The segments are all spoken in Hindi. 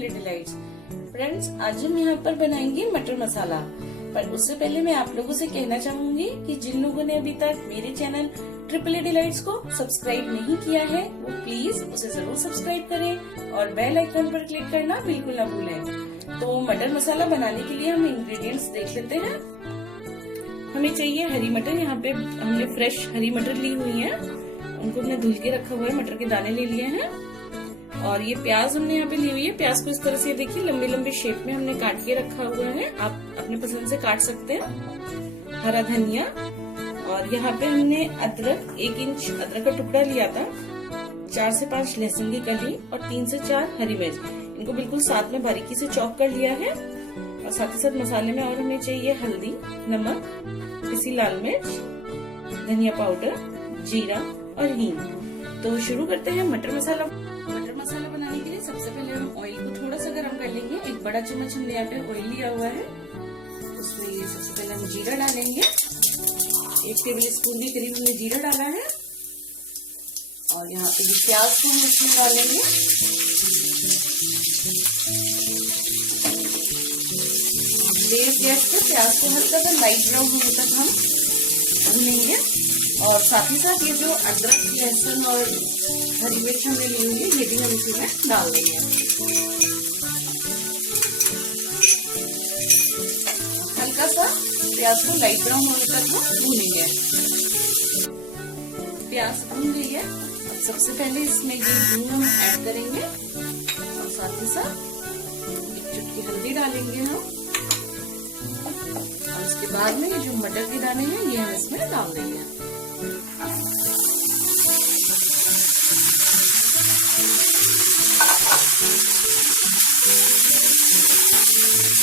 Triple delights. फ्रेंड्स, आज हम यहाँ पर बनाएंगे मटर मसाला। पर उससे पहले मैं आप लोगों से कहना चाहूंगी कि जिन लोगों ने अभी तक मेरे चैनल ट्रिपल डिलाइट्स को सब्सक्राइब नहीं किया है वो प्लीज उसे जरूर सब्सक्राइब करें और बेल आइकन पर क्लिक करना बिल्कुल ना भूलें। तो मटर मसाला बनाने के लिए हम इंग्रेडिएंट्स देख लेते हैं। हमें चाहिए हरी मटर। यहाँ पे हमने फ्रेश हरी मटर ली हुई है, उनको हमने धुल के रखा हुआ है, मटर के दाने ले लिए हैं। और ये प्याज हमने यहाँ पे ली हुई है। प्याज को इस तरह से देखिए लंबे लंबे शेप में हमने काट के रखा हुआ है, आप अपने पसंद से काट सकते हैं। हरा धनिया, और यहाँ पे हमने अदरक 1 इंच अदरक का टुकड़ा लिया था, 4 से 5 लहसुन की कली और 3 से 4 हरी मिर्च, इनको बिल्कुल साथ में बारीकी से चॉप कर लिया है। और साथ ही साथ मसाले में और हमें चाहिए हल्दी, नमक, पिसी लाल मिर्च, धनिया पाउडर, जीरा और हींग। तो शुरू करते हैं मटर मसाला। मटर मसाला बनाने के लिए सबसे पहले हम ऑयल को थोड़ा सा गर्म कर लेंगे। 1 बड़ा चम्मच हमने यहाँ पे ऑयल लिया हुआ है, उसमें ये सबसे पहले हम जीरा डालेंगे। 1 टेबल स्पून के करीब हमने जीरा डाला है। और यहाँ पे प्याज को हम इसमें डालेंगे। तेज गैस पे प्याज को हल्का सा लाइट ब्राउन होने तक हम भूनेंगे। और साथ ही साथ ये जो अदरक, लहसुन और हरी मिर्च हमने ली हुई है ये भी हम इसी में डाल देंगे। हल्का सा प्याज को लाइट ब्राउन होने तक हम भूनेंगे। प्याज भून गई है। अब सबसे पहले इसमें ये हींग हम ऐड करेंगे और साथ ही साथ 1 चुटकी हल्दी डालेंगे हम। और उसके बाद में ये जो मटर के दाने हैं ये हम इसमें डाल देंगे।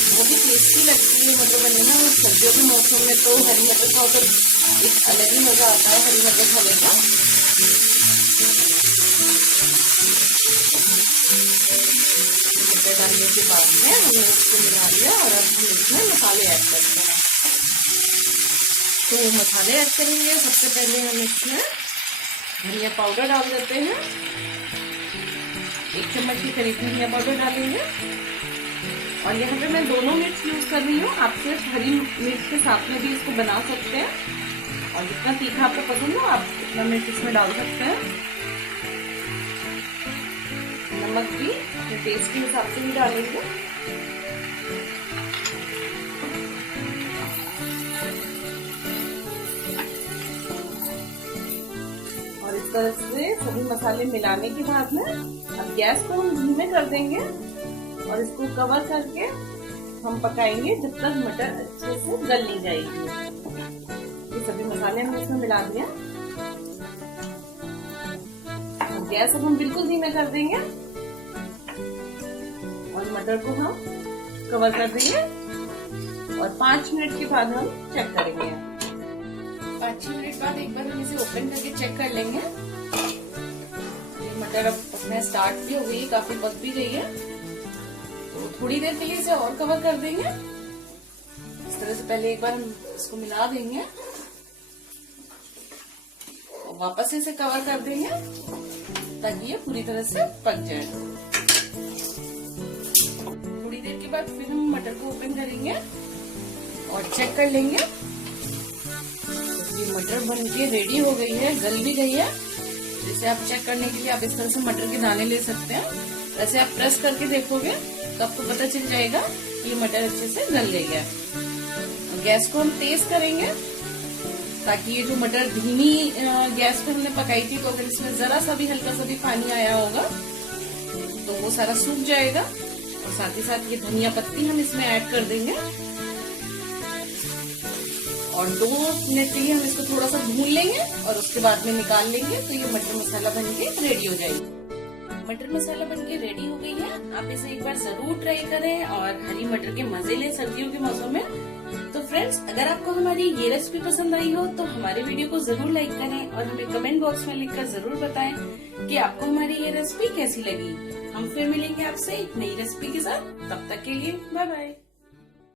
वो भी टेस्टी लगती है मटर बनने में। सर्दियों के मौसम में तो हरी मटर खाओ तो एक अलग ही मजा आता है हरी मटर खाने का। मटर डालने के बाद में हमने उसको मिला लिया और अब हम इसमें मसाले ऐड करते हैं। तो मसाले ऐड करेंगे। सबसे पहले हम इसमें धनिया पाउडर डाल देते हैं। 1 चम्मच के करीब धनिया पाउडर डालेंगे। और यहाँ पे मैं दोनों मिर्च यूज कर रही हूँ, आप सिर्फ हरी मिर्च के साथ में भी इसको बना सकते हैं। और जितना तीखा आपको पसंद हो आप उतना मिर्च इसमें डाल सकते हैं। नमक भी अपने टेस्ट के हिसाब से भी डालेंगे। और इस तरह से सभी मसाले मिलाने के बाद में अब गैस को हम धीमे कर देंगे और इसको कवर करके हम पकाएंगे जब तक मटर अच्छे से गल नहीं जाएगी। ये सभी मसाले हमने इसमें मिला दिया। गैस अब हम बिल्कुल धीमे कर देंगे और मटर को हम कवर कर देंगे और 5 मिनट के बाद हम चेक करेंगे। 5-6 मिनट बाद एक बार हम इसे ओपन करके चेक कर लेंगे। मटर अब पकना स्टार्ट भी हो गई है, काफी पक भी गई है। तो थोड़ी देर के लिए इसे और कवर कर देंगे। इस तरह से पहले एक बार हम इसको मिला देंगे और वापस इसे कवर कर देंगे ताकि ये पूरी तरह से पक जाए। थोड़ी देर के बाद फिर हम मटर को ओपन करेंगे और चेक कर लेंगे। ये मटर बनके रेडी हो गई है, गल भी गई है। जैसे आप चेक करने के लिए आप इस तरह से मटर के दाने ले सकते हैं। वैसे आप प्रेस करके देखोगे तो आपको पता चल जाएगा कि ये मटर अच्छे से गल गई है। गैस को हम तेज करेंगे ताकि ये जो मटर धीमी गैस पे हमने पकाई थी तो अगर इसमें जरा सा भी हल्का सा भी पानी आया होगा तो वो सारा सूख जाएगा। और साथ ही साथ ये धनिया पत्ती हम इसमें ऐड कर देंगे और 2 मिनट के लिए हम इसको थोड़ा सा भून लेंगे और उसके बाद में निकाल लेंगे। तो ये मटर मसाला बनके रेडी हो जाएगी। मटर मसाला बनके रेडी हो गई है। आप इसे एक बार जरूर ट्राई करें और हरी मटर के मजे लें सर्दियों के मौसम में। तो फ्रेंड्स, अगर आपको हमारी ये रेसिपी पसंद आई हो तो हमारे वीडियो को जरूर लाइक करें और हमें कमेंट बॉक्स में लिखकर जरूर बताएं कि आपको हमारी ये रेसिपी कैसी लगी। हम फिर मिलेंगे आपसे एक नई रेसिपी के साथ। तब तक के लिए बाय बाय।